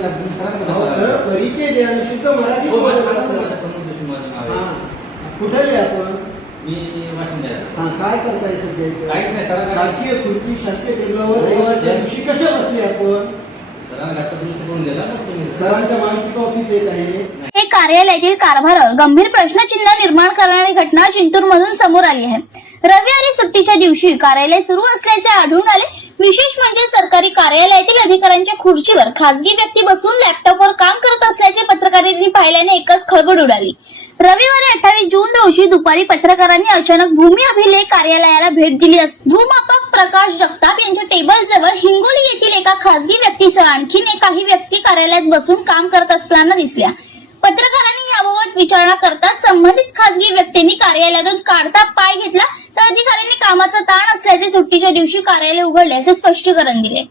परिचय द्या, शुद्ध मराठी कुठे आपण काय करताय सध्या? शासकीय खुर्ची शासकीय टेबलावर दिवशी कशा बसले आपण? सरांच्या मालकीचं ऑफिस एक आहे. हे कार्यालयातील कारभारावर गंभीर प्रश्नचिन्ह निर्माण करणारी घटना जिंतूरमधून समोर आली आहे. रविवारी सुट्टीच्या दिवशी कार्यालय सुरू असल्याचे आढळून आले. विशेष म्हणजे सरकारी कार्यालयातील अधिकाऱ्यांच्या खुर्चीवर खासगी व्यक्ती बसून लॅपटॉपवर काम करत असल्याचे पत्रकारांनी पाहिल्याने एकच खळबळ उडाली. रविवारी 28 जून रोजी दुपारी पत्रकारांनी अचानक भूमी अभिलेख कार्यालयाला भेट दिली असता भूमापक प्रकाश जगताप यांच्या टेबल जवळ हिंगोली येथील एका खासगी व्यक्तीसह आणखीन काही व्यक्ती कार्यालयात बसून काम करत असताना दिसल्या. पत्रकारांनी याबाबत विचारणा करताच संबंधित खासगी व्यक्तींनी कार्यालयातून काढता पाय घेतला तर अधिकाऱ्यांनी कामाचा ताण असल्याचे सुट्टीच्या दिवशी कार्यालय उघडले असे स्पष्टीकरण दिले.